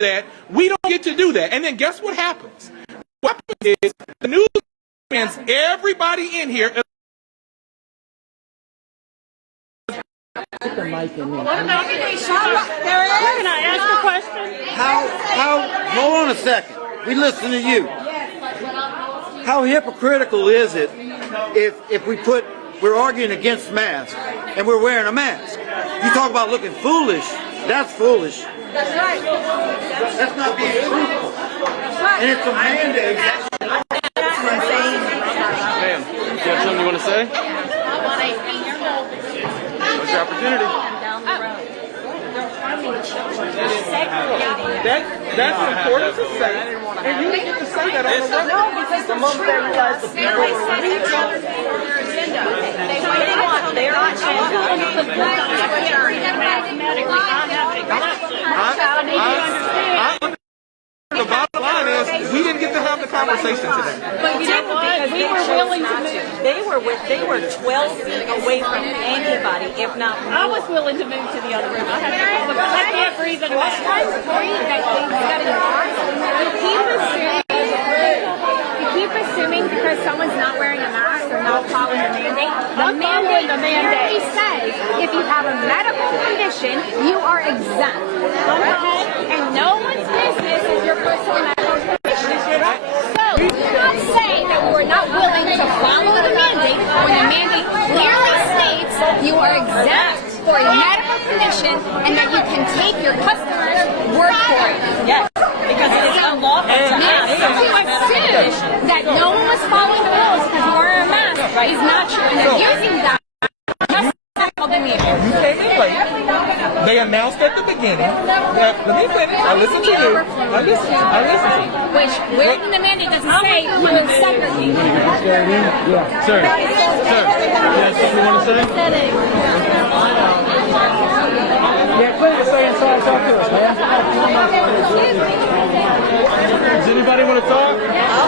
that, we don't get to do that. And then guess what happens? What happens is the news spends everybody in here. Put the mic in there. What about can I ask a question? Hold on a second. We listen to you. How hypocritical is it if we're arguing against masks and we're wearing a mask? You talk about looking foolish. That's foolish. That's right. That's not being truthful. And it's a mandate. Ma'am, do you have something you want to say? What's your opportunity? That's important to say, and you didn't get to say that on the record. No, because the moment they realize the people are leaving their agenda, they waiting on their The bottom line is, we didn't get to have the conversation today. But you didn't, because we were willing to move. They were 12 feet away from anybody, if not more. I was willing to move to the other room. I can't breathe in my You keep assuming because someone's not wearing a mask or not following the mandate. The mandate clearly says if you have a medical condition, you are exempt. And no one's business is your personal medical condition. So do not say that we're not willing to follow the mandate when the mandate clearly states you are exempt for a medical condition and that you can take your customer's word for it. Yes, because it is unlawful to ask someone To assume that no one was following the rules because we're wearing a mask is not true. And they're using that just to call the meeting. You came in late. They announced at the beginning that, let me finish, I listened to you. I listened to you. Which, where in the mandate does it say you would separate? Sir, you have something you want to say? Yeah, please say and talk to us, man. Does anybody want to talk?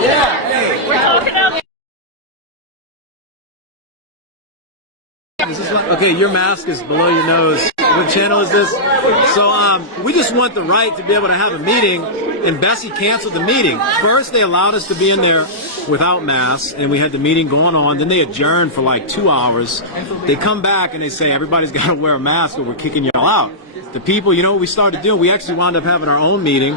Yeah. We're talking out. Okay, your mask is below your nose. What channel is this? So we just want the right to be able to have a meeting, and Bessie canceled the meeting. First, they allowed us to be in there without masks, and we had the meeting going on. Then they adjourned for like 2 hours. They come back and they say, everybody's got to wear a mask or we're kicking y'all out. The people, you know what we started doing? We actually wound up having our own meeting.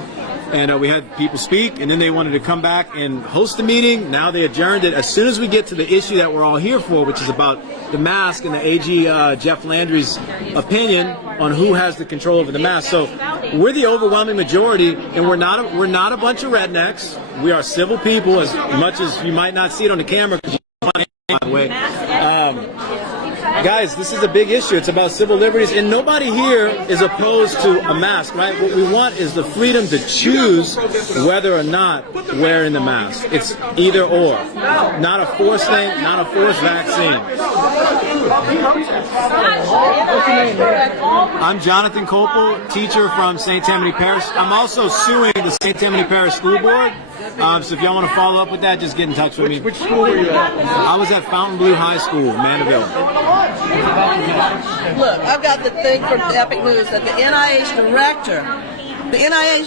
And we had people speak, and then they wanted to come back and host the meeting. Now they adjourned it. As soon as we get to the issue that we're all here for, which is about the mask and the AG Jeff Landry's opinion on who has the control over the mask. So we're the overwhelming majority, and we're not a bunch of rednecks. We are civil people, as much as you might not see it on the camera. By the way. Guys, this is a big issue. It's about civil liberties, and nobody here is opposed to a mask, right? What we want is the freedom to choose whether or not wearing the mask. It's either or. Not a forced thing, not a forced vaccine. I'm Jonathan Copel, teacher from St. Tammany Parish. I'm also suing the St. Tammany Parish School Board. So if y'all want to follow up with that, just get in touch with me. Which school were you at? I was at Fontainebleau High School, Mandeville. Look, I've got the thing from Epic News that the NIH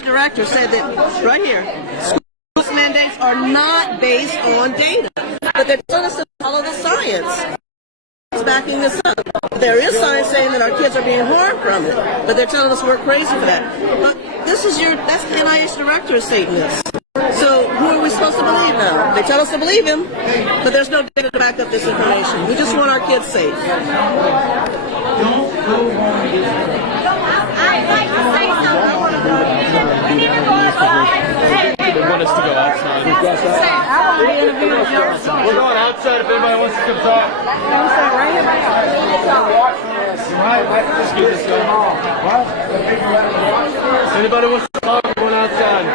director said that right here, school mandates are not based on data, but they're telling us to follow the science. It's backing this up. There is science saying that our kids are being harmed from it, but they're telling us we're crazy for that. But that's the NIH director saying this. So who are we supposed to believe now? They tell us to believe him, but there's no data to back up this information. We just want our kids safe. I'd like to say something. They want us to go outside. We're going outside if anybody wants to come talk. Excuse us, anybody wants to talk, we're going outside.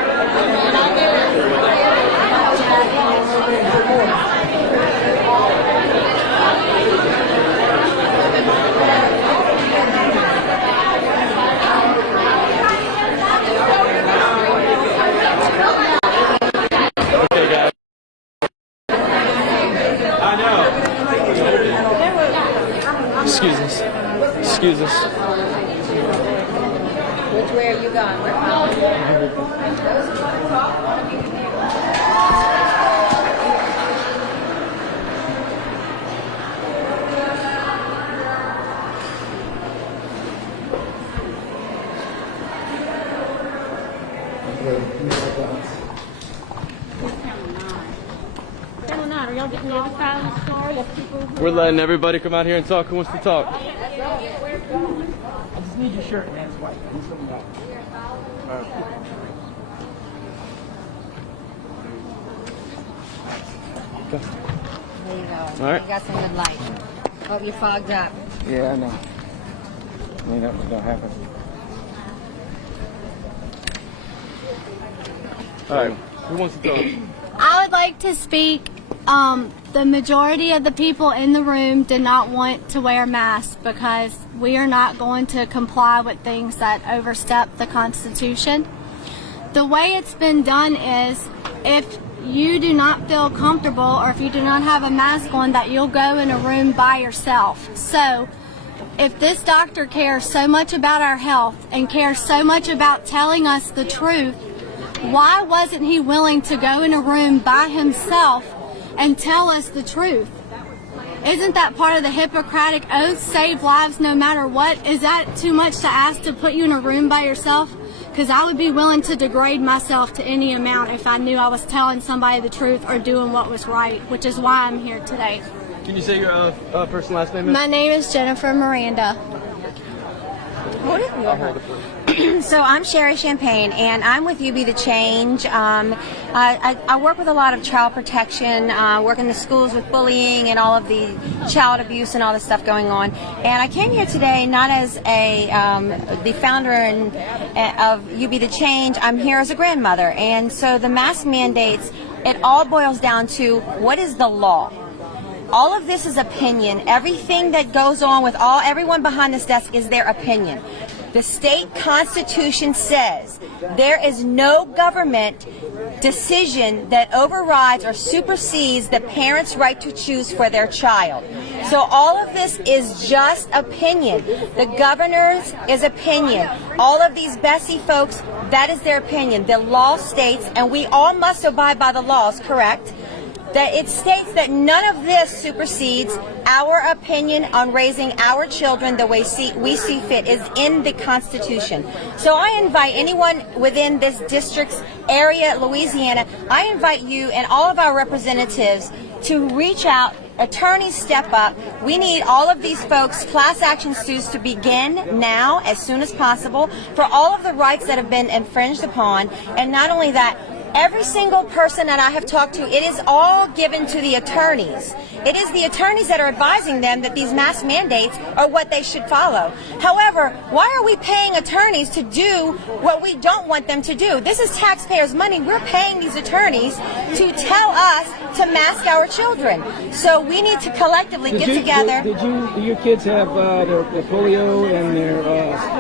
Excuse us. Which way are you going? Are y'all getting notified of the story of people? We're letting everybody come out here and talk. Who wants to talk? I just need your shirt, man. It's white. Need something white. There you go. All right. You got some good light. Oh, you're fogged up. Yeah, I know. I mean, that was gonna happen. All right. Who wants to talk? I would like to speak. The majority of the people in the room did not want to wear masks because we are not going to comply with things that overstep the Constitution. The way it's been done is if you do not feel comfortable or if you do not have a mask on, that you'll go in a room by yourself. So if this doctor cares so much about our health and cares so much about telling us the truth, why wasn't he willing to go in a room by himself and tell us the truth? Isn't that part of the Hippocratic Oath, save lives no matter what? Is that too much to ask to put you in a room by yourself? Because I would be willing to degrade myself to any amount if I knew I was telling somebody the truth or doing what was right, which is why I'm here today. Can you say your first and last name? My name is Jennifer Miranda. I'll hold it for you. So I'm Sherry Champagne, and I'm with You Be the Change. I work with a lot of child protection, work in the schools with bullying and all of the child abuse and all this stuff going on. And I came here today not as the founder of You Be the Change. I'm here as a grandmother. And so the mask mandates, it all boils down to what is the law? All of this is opinion. Everything that goes on with everyone behind this desk is their opinion. The state constitution says there is no government decision that overrides or supersedes the parent's right to choose for their child. So all of this is just opinion. The governor's is opinion. All of these Bessie folks, that is their opinion. The law states, and we all must abide by the laws, correct? That it states that none of this supersedes our opinion on raising our children the way we see fit is in the Constitution. So I invite anyone within this district's area, Louisiana, I invite you and all of our representatives to reach out. Attorneys step up. We need all of these folks, class action suits, to begin now as soon as possible for all of the rights that have been infringed upon. And not only that, every single person that I have talked to, it is all given to the attorneys. It is the attorneys that are advising them that these mask mandates are what they should follow. However, why are we paying attorneys to do what we don't want them to do? This is taxpayers' money. We're paying these attorneys to tell us to mask our children. So we need to collectively get together. Do your kids have their polio and their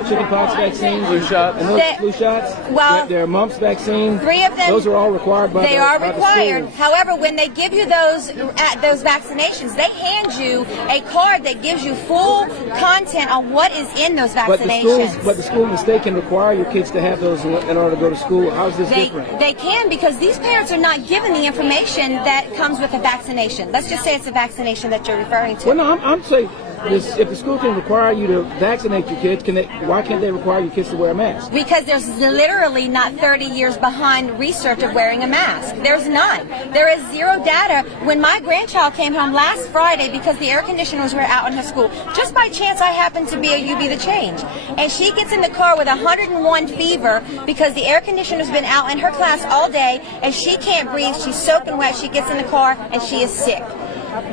chickenpox vaccines? Flu shots? And those flu shots? Well, their mumps vaccine? 3 of them. Those are all required by They are required. the schools. However, when they give you those vaccinations, they hand you a card that gives you full content on what is in those vaccinations. But the school and the state can require your kids to have those in order to go to school. How is this different? They can, because these parents are not given the information that comes with a vaccination. Let's just say it's a vaccination that you're referring to. Well, no, I'm saying if the school can require you to vaccinate your kids, why can't they require your kids to wear a mask? Because there's literally not 30 years behind research of wearing a mask. There's none. There is zero data. When my grandchild came home last Friday because the air conditioners were out in her school, just by chance I happened to be a You Be the Change. And she gets in the car with 101 fever because the air conditioner's been out in her class all day and she can't breathe. She's soaking wet. She gets in the car and she is sick.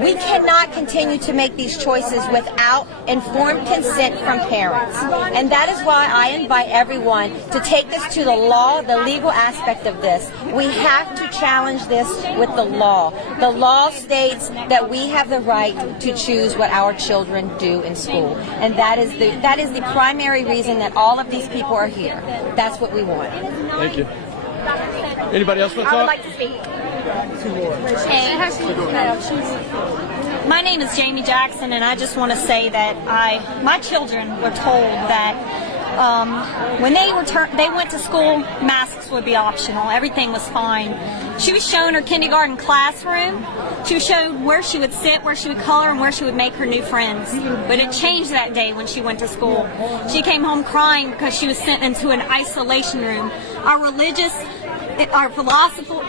We cannot continue to make these choices without informed consent from parents. And that is why I invite everyone to take this to the law, the legal aspect of this. We have to challenge this with the law. The law states that we have the right to choose what our children do in school. And that is the primary reason that all of these people are here. That's what we want. Thank you. Anybody else want to talk? I would like to speak. Hey, my name is Jamie Jackson, and I just want to say that my children were told that when they went to school, masks would be optional. Everything was fine. She was shown her kindergarten classroom. She was shown where she would sit, where she would color, and where she would make her new friends. But it changed that day when she went to school. She came home crying because she was sent into an isolation room. Our religious, our philosophical,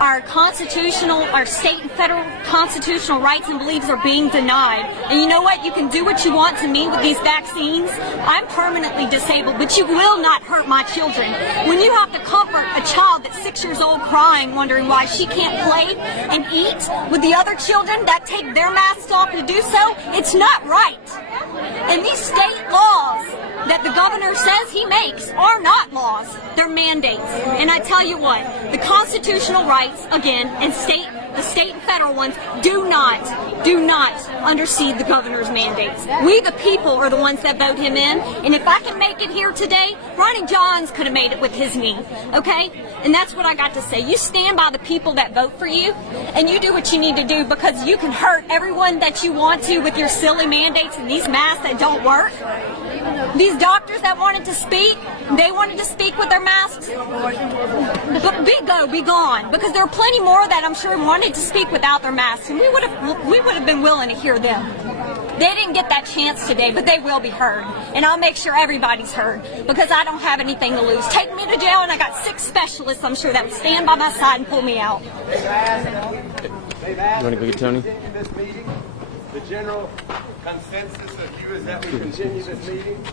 our constitutional, our state and federal constitutional rights and beliefs are being denied. And you know what? You can do what you want to me with these vaccines. I'm permanently disabled, but you will not hurt my children. When you have to comfort a child that's 6 years old crying, wondering why she can't play and eat with the other children that take their masks off to do so, it's not right. And these state laws that the governor says he makes are not laws. They're mandates. And I tell you what, the constitutional rights, again, and the state and federal ones do not undersee the governor's mandates. We, the people, are the ones that vote him in. And if I can make it here today, Ronnie Johns could have made it with his knee. Okay? And that's what I got to say. You stand by the people that vote for you, and you do what you need to do, because you can hurt everyone that you want to with your silly mandates and these masks that don't work. These doctors that wanted to speak, they wanted to speak with their masks. But be gone, because there are plenty more that I'm sure wanted to speak without their masks, and we would have been willing to hear them. They didn't get that chance today, but they will be heard. And I'll make sure everybody's heard, because I don't have anything to lose. Take me to jail, and I got 6 specialists, I'm sure, that would stand by my side and pull me out. You want to go get Tony? The general consensus of you is that we continue this meeting.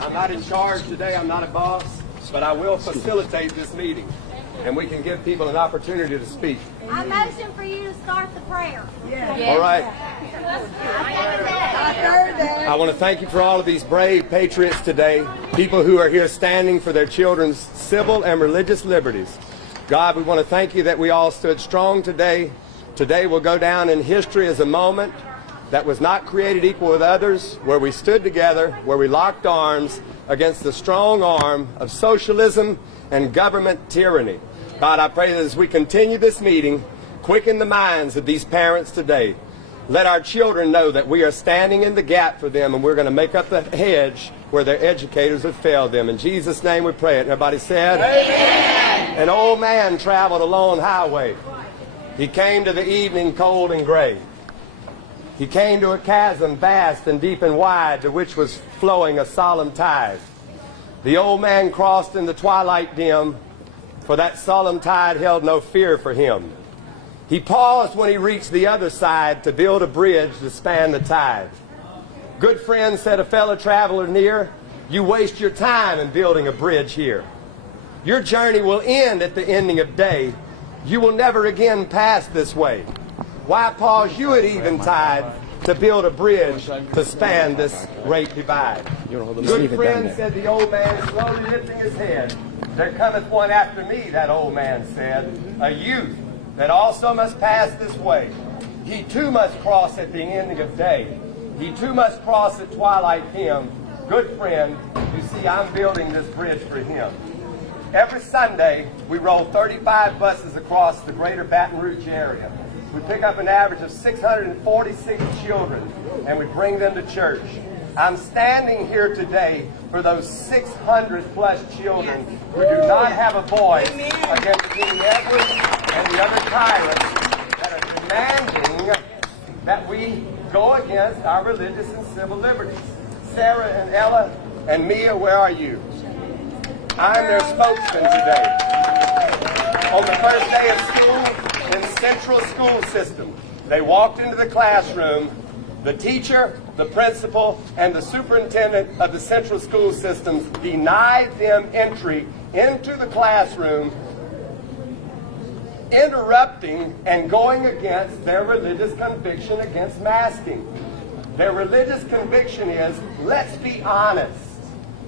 I'm not in charge today, I'm not a boss, but I will facilitate this meeting, and we can give people an opportunity to speak. I motion for you to start the prayer. All right. I want to thank you for all of these brave patriots today, people who are here standing for their children's civil and religious liberties. God, we want to thank you that we all stood strong today. Today will go down in history as a moment that was not created equal with others, where we stood together, where we locked arms against the strong arm of socialism and government tyranny. God, I pray that as we continue this meeting, quicken the minds of these parents today. Let our children know that we are standing in the gap for them, and we're going to make up the hedge where their educators have failed them. In Jesus' name we pray it. Everybody said? Amen. An old man traveled a lone highway. He came to the evening cold and gray. He came to a chasm vast and deep and wide, to which was flowing a solemn tide. The old man crossed in the twilight dim, for that solemn tide held no fear for him. He paused when he reached the other side to build a bridge to span the tide. Good friend, said a fellow traveler near, you waste your time in building a bridge here. Your journey will end at the ending of day. You will never again pass this way. Why pause you at eventide to build a bridge to span this great divide? Good friend, said the old man, slowly lifting his head. There cometh one after me, that old man said, a youth that also must pass this way. He too must cross at the ending of day. He too must cross at twilight dim. Good friend, you see, I'm building this bridge for him. Every Sunday, we roll 35 buses across the greater Baton Rouge area. We pick up an average of 646 children, and we bring them to church. I'm standing here today for those 600-plus children who do not have a voice against King Edward and the other tyrants that are demanding that we go against our religious and civil liberties. Sarah and Ella and Mia, where are you? I'm their spokesman today. On the first day of school, in Central School System, they walked into the classroom. The teacher, the principal, and the superintendent of the Central School Systems denied them entry into the classroom, interrupting and going against their religious conviction against masking. Their religious conviction is, let's be honest.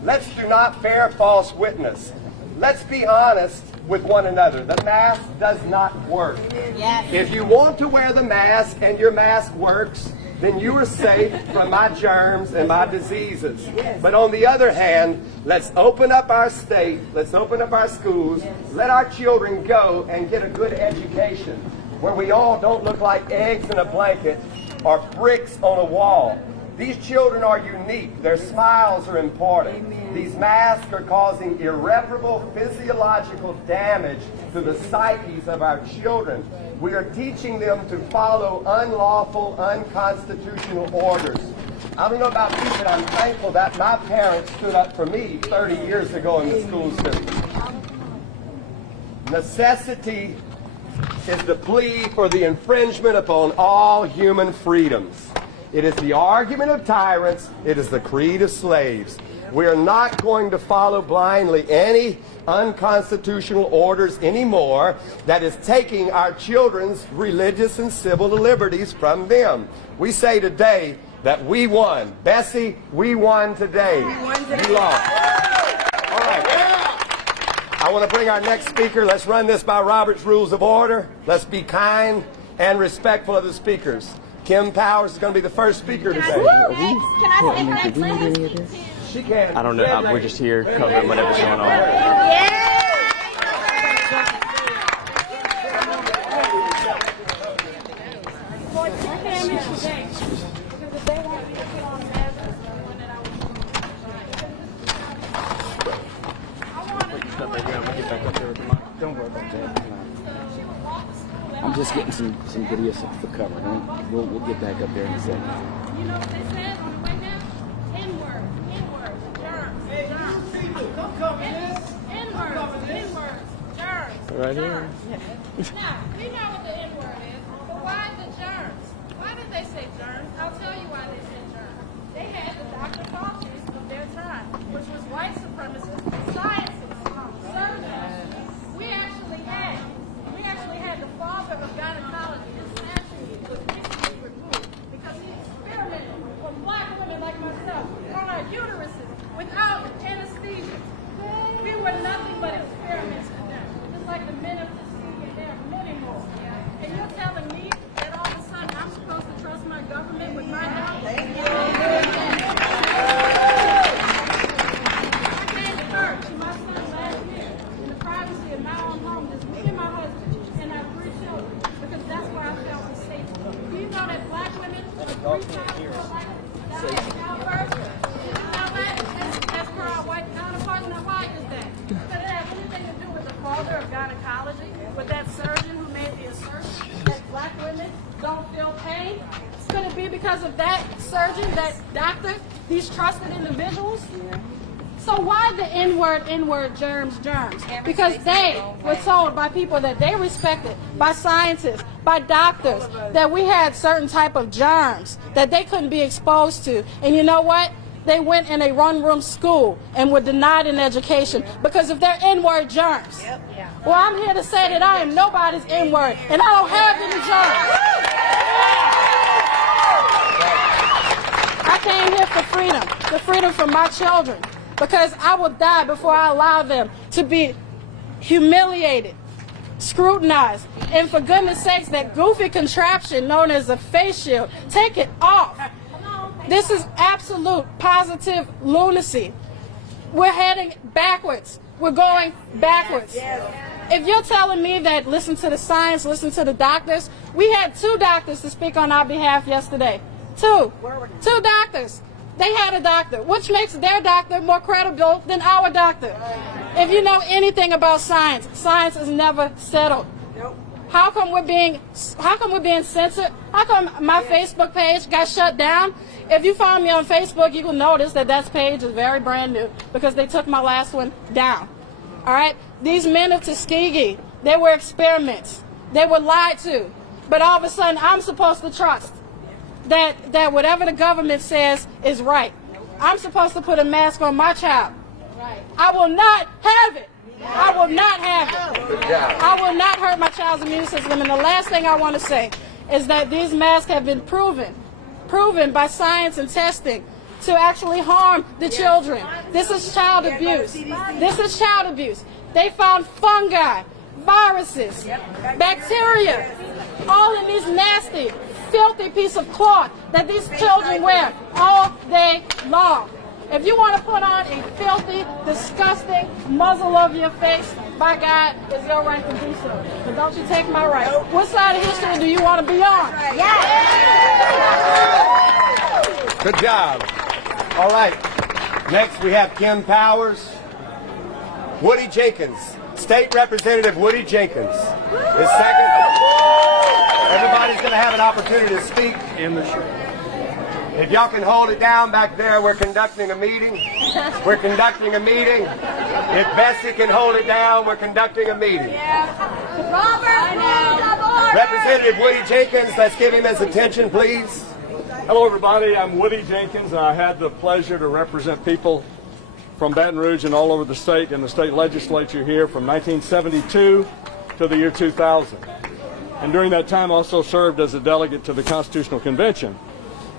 Let's do not bear false witness. Let's be honest with one another. The mask does not work. Yes. If you want to wear the mask and your mask works, then you are safe from my germs and my diseases. Yes. But on the other hand, let's open up our state, let's open up our schools, let our children go and get a good education where we all don't look like eggs in a blanket or bricks on a wall. These children are unique. Their smiles are important. These masks are causing irreparable physiological damage to the psyches of our children. We are teaching them to follow unlawful, unconstitutional orders. I don't know about you, but I'm thankful that my parents stood up for me 30 years ago in the school system. Necessity is the plea for the infringement upon all human freedoms. It is the argument of tyrants. It is the creed of slaves. We are not going to follow blindly any unconstitutional orders anymore that is taking our children's religious and civil liberties from them. We say today that we won. Bessie, we won today. You lost. All right. I want to bring our next speaker. Let's run this by Robert's Rules of Order. Let's be kind and respectful of the speakers. Kim Powers is going to be the first speaker today. Can I say next? She can. I don't know. We're just here covering whatever's going on. Don't worry about that. I'm just getting some videos for cover. We'll get back up there in a second. You know what they said on the way down? N-word, germs, N-word, germs. Right here. Now, we know what the N-word is, but why the germs? Why did they say germs? I'll tell you why they said germs. They had the Dr. Fauci's of their time, which was white supremacists, scientists, surgeons. We actually had the father of gynecology assassinated, was recently removed because he experimented with black women like myself on our uteruses without anesthesia. We were nothing but experiments to them, just like the men of Tuskegee, and there are many more. And you're telling me that all of a sudden I'm supposed to trust my government with my health? I came to church to my son last year in the privacy of my own home, just me and my husband, and our 3 children, because that's where I felt the safety. Do you know that black women are 3 times more likely to die in childbirth? Did you know that? As per our white counterparts. Now why is that? Does it have anything to do with the father of gynecology, with that surgeon who made the assertion that black women don't feel pain? Could it be because of that surgeon, that doctor, these trusted individuals? So why the N-word, germs? Because they were told by people that they respected, by scientists, by doctors, that we had certain type of germs that they couldn't be exposed to. And you know what? They went in a one-room school and were denied an education because of their N-word germs. Well, I'm here to say that I am nobody's N-word, and I don't have any germs. I came here for freedom, the freedom for my children, because I will die before I allow them to be humiliated, scrutinized, and for goodness sakes, that goofy contraption known as a face shield, take it off. This is absolute positive lunacy. We're heading backwards. We're going backwards. If you're telling me that listen to the science, listen to the doctors, we had 2 doctors to speak on our behalf yesterday. 2 doctors. They had a doctor, which makes their doctor more credible than our doctor. If you know anything about science, science is never settled. How come we're being censored? How come my Facebook page got shut down? If you follow me on Facebook, you will notice that page is very brand new because they took my last one down. All right? These men of Tuskegee, they were experiments. They were lied to. But all of a sudden, I'm supposed to trust that whatever the government says is right. I'm supposed to put a mask on my child. I will not have it. I will not have it. I will not hurt my child's immune system. And the last thing I want to say is that these masks have been proven by science and testing to actually harm the children. This is child abuse. This is child abuse. They found fungi, viruses, bacteria, all in these nasty, filthy piece of cloth that these children wear all day long. If you want to put on a filthy, disgusting muzzle over your face, by God, it's your right to do so. But don't you take my right. What side of history do you want to be on? Yes. Good job. All right. Next, we have Kim Powers. Woody Jenkins. State Representative Woody Jenkins is second. Everybody's going to have an opportunity to speak. If y'all can hold it down back there, we're conducting a meeting. We're conducting a meeting. If Bessie can hold it down, we're conducting a meeting. Representative Woody Jenkins, let's give him his attention, please. Hello, everybody. I'm Woody Jenkins, and I had the pleasure to represent people from Baton Rouge and all over the state in the state legislature here from 1972 to the year 2000. And during that time, also served as a delegate to the Constitutional Convention.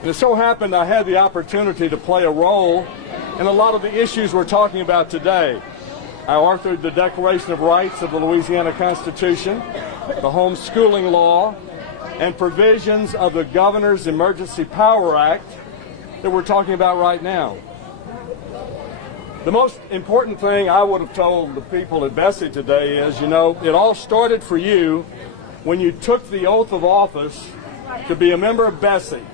And it so happened I had the opportunity to play a role in a lot of the issues we're talking about today. I authored the Declaration of Rights of the Louisiana Constitution, the homeschooling law, and provisions of the Governor's Emergency Power Act that we're talking about right now. The most important thing I would have told the people at Bessie today is, it all started for you when you took the oath of office to be a member of Bessie.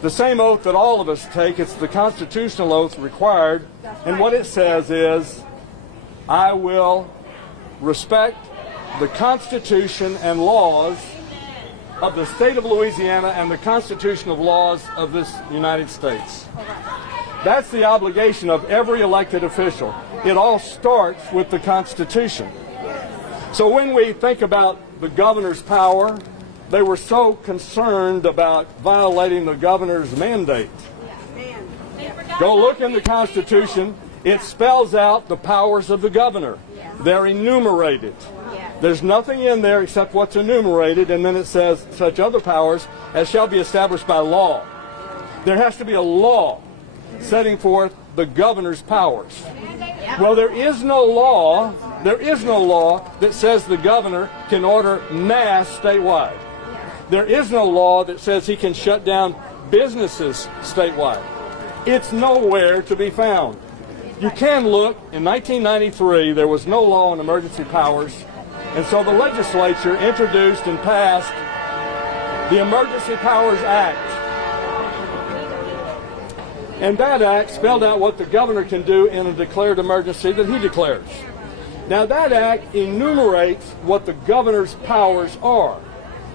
The same oath that all of us take, it's the constitutional oath required, and what it says is, I will respect the Constitution and laws of the state of Louisiana and the constitutional laws of this United States. That's the obligation of every elected official. It all starts with the Constitution. So when we think about the governor's power, they were so concerned about violating the governor's mandate. Go look in the Constitution. It spells out the powers of the governor. They're enumerated. There's nothing in there except what's enumerated, and then it says such other powers as shall be established by law. There has to be a law setting forth the governor's powers. Well, there is no law that says the governor can order mass statewide. There is no law that says he can shut down businesses statewide. It's nowhere to be found. You can look, in 1993, there was no law on emergency powers, and so the legislature introduced and passed the Emergency Powers Act. And that act spelled out what the governor can do in a declared emergency that he declares. Now that act enumerates what the governor's powers are.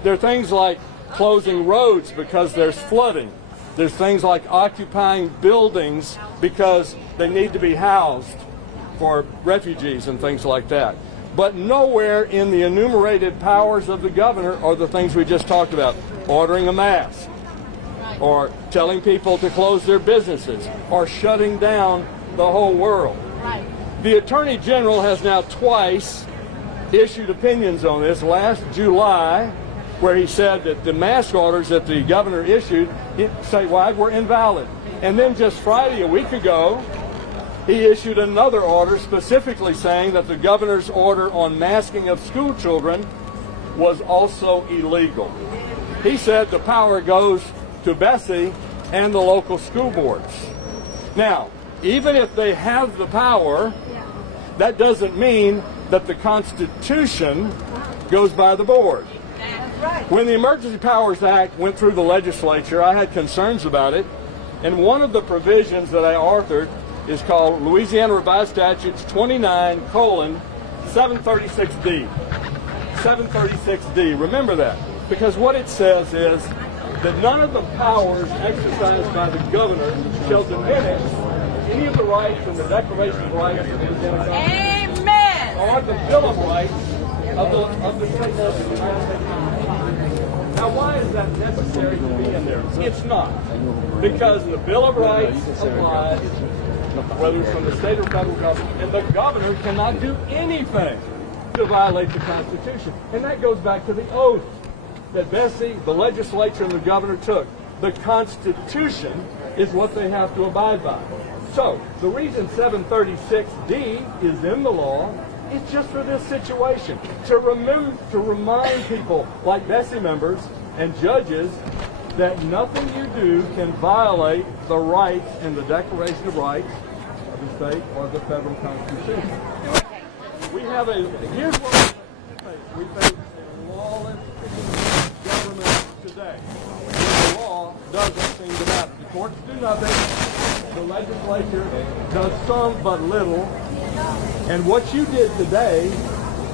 There are things like closing roads because there's flooding. There's things like occupying buildings because they need to be housed for refugees and things like that. But nowhere in the enumerated powers of the governor are the things we just talked about. Ordering a mask, or telling people to close their businesses, or shutting down the whole world. The Attorney General has now twice issued opinions on this. Last July, where he said that the mask orders that the governor issued statewide were invalid. And then just Friday, a week ago, he issued another order specifically saying that the governor's order on masking of school children was also illegal. He said the power goes to Bessie and the local school boards. Now, even if they have the power, that doesn't mean that the Constitution goes by the board. When the Emergency Powers Act went through the legislature, I had concerns about it, and one of the provisions that I authored is called Louisiana Revised Statutes 29:736D. 736D. Remember that, because what it says is that none of the powers exercised by the governor shall diminish any of the rights in the Declaration of Rights of the Louisiana Constitution or the Bill of Rights of the state of the United States. Now, why is that necessary to be in there? It's not. Because the Bill of Rights applies, whether it's from the state or federal government, and the governor cannot do anything to violate the Constitution. And that goes back to the oath that Bessie, the legislature, and the governor took. The Constitution is what they have to abide by. So, the reason 736D is in the law is just for this situation, to remind people like Bessie members and judges that nothing you do can violate the rights in the Declaration of Rights of the state or the federal Constitution. We have here's what we face a lawless government today. The law doesn't seem to matter. The courts do nothing. The legislature does some but little. And what you did today,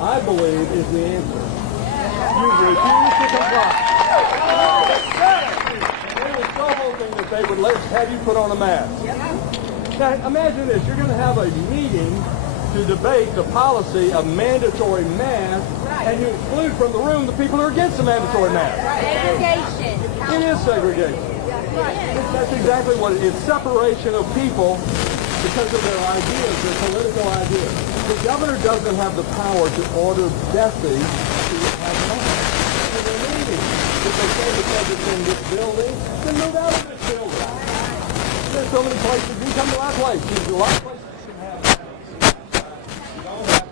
I believe, is the answer. You refused to comply. They were so hoping that they would have you put on a mask. Now, imagine this. You're going to have a meeting to debate the policy of mandatory masks, and you exclude from the room the people who are against the mandatory mask. Segregation. It is segregation. That's exactly what it is. Separation of people because of their ideas, their political ideas. The governor doesn't have the power to order Bessie to have masks in their meeting. If they say because it's in this building, then move out of this building. There's so many places. You come to our place. There's a lot of places you can have masks. You don't have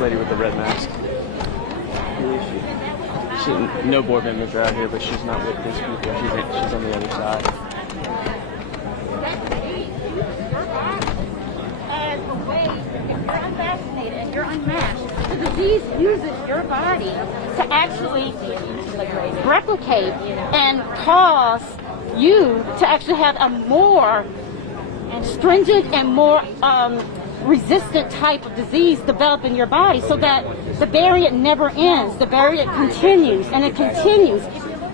lady with the red mask. No board members are out here, but she's not with these people. She's on the other side. As a way, if you're unvaccinated and you're unmasked, the disease uses your body to actually replicate and cause you to actually have a more stringent and more resistant type of disease develop in your body, so that the variant never ends. The variant continues and it continues.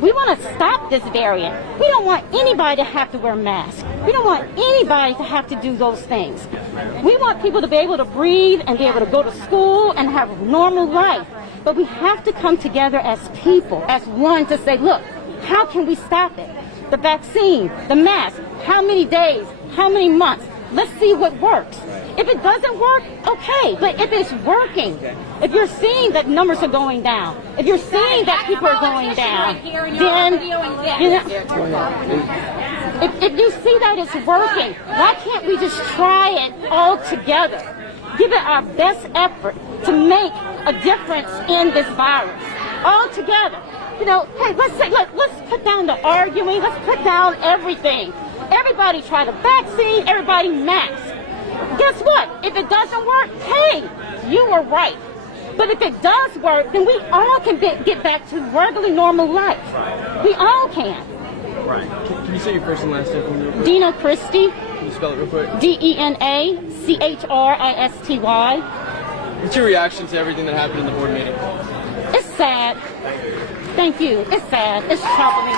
We want to stop this variant. We don't want anybody to have to wear masks. We don't want anybody to have to do those things. We want people to be able to breathe and be able to go to school and have a normal life. But we have to come together as people, as one, to say, look, how can we stop it? The vaccine, the mask, how many days, how many months? Let's see what works. If it doesn't work, okay. But if it's working, if you're seeing that numbers are going down, if you're seeing that people are going down, then, you know, if you see that it's working, why can't we just try it all together? Give it our best effort to make a difference in this virus, all together. You know, hey, let's put down the arguing, let's put down everything. Everybody try the vaccine, everybody mask. Guess what? If it doesn't work, hey, you were right. But if it does work, then we all can get back to regularly normal life. We all can. Right. Can you say your first and last name? Dina Christie. Can you spell it real quick? DENACHRISTY. What's your reaction to everything that happened in the board meeting? It's sad. Thank you. It's sad. It's troubling.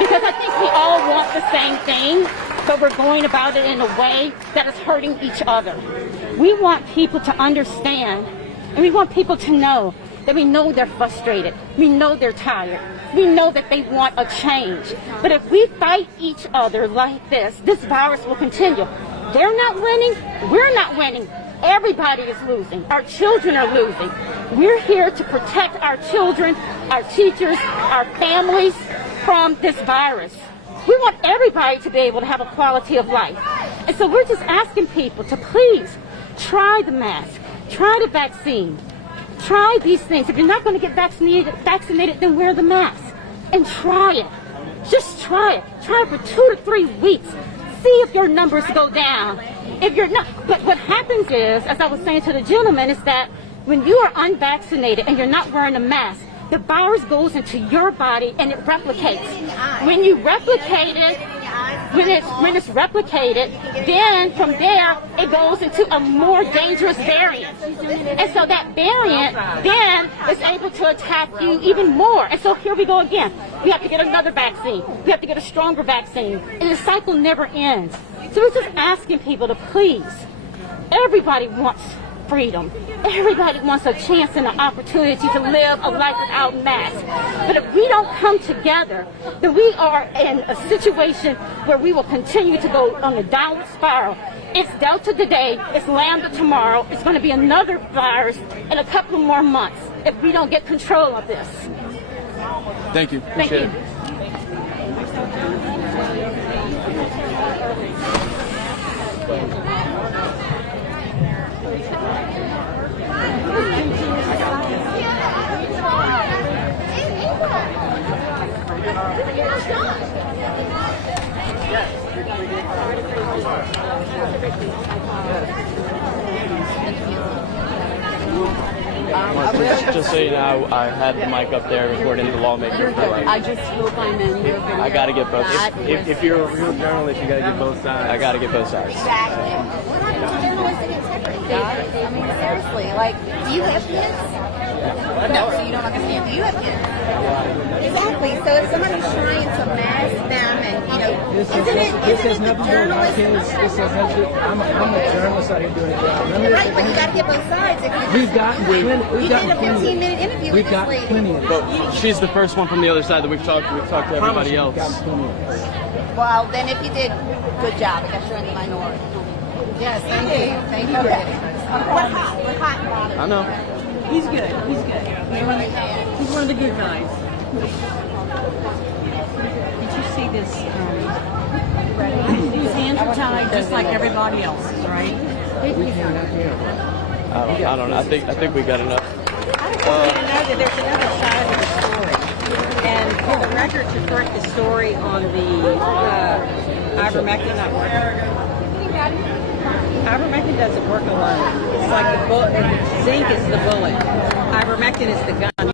Because I think we all want the same thing, but we're going about it in a way that is hurting each other. We want people to understand, and we want people to know that we know they're frustrated. We know they're tired. We know that they want a change. But if we fight each other like this virus will continue. They're not winning. We're not winning. Everybody is losing. Our children are losing. We're here to protect our children, our teachers, our families from this virus. We want everybody to be able to have a quality of life. And so we're just asking people to please try the mask, try the vaccine, try these things. If you're not going to get vaccinated, then wear the mask and try it. Just try it. Try it for 2 to 3 weeks. See if your numbers go down. If you're not, but what happens is, as I was saying to the gentleman, is that when you are unvaccinated and you're not wearing a mask, the virus goes into your body and it replicates. When you replicate it, when it's replicated, then from there it goes into a more dangerous variant. And so that variant then is able to attack you even more. And so here we go again. We have to get another vaccine. We have to get a stronger vaccine. And the cycle never ends. So we're just asking people to please. Everybody wants freedom. Everybody wants a chance and an opportunity to live a life without masks. But if we don't come together, then we are in a situation where we will continue to go on a downward spiral. It's Delta today, it's Lambda tomorrow, it's going to be another virus in a couple more months if we don't get control of this. Thank you. Appreciate it. Thank you. Just so you know, I had the mic up there recording the lawmaker for like. I just hope I'm in your video. I gotta get both. If you're a real journalist, you gotta get both sides. I gotta get both sides. Exactly. What happened to journalistic integrity, guys? I mean, seriously, like, do you have kids? No, so you don't understand. Do you have kids? Exactly. So if somebody's trying to mask them and, you know, isn't it the journalist? I'm a journalist out here doing a job. Right, but you got to get both sides. If you did a 15-minute interview with this lady. But she's the first one from the other side that we've talked to everybody else. Well, then if you did, good job. I guess you're in the minority. Yes, thank you. Thank you. Okay. We're hot. We're hot and bothered. I know. He's good. He's good. He's one of the good guys. Did you see this? These hands are tied just like everybody else's, right? I don't know. I think we got enough. I want you to know that there's another side of the story. And for the record, to correct the story on the ivermectin not working. Ivermectin doesn't work alone. It's like the zinc is the bullet. Ivermectin is the gun.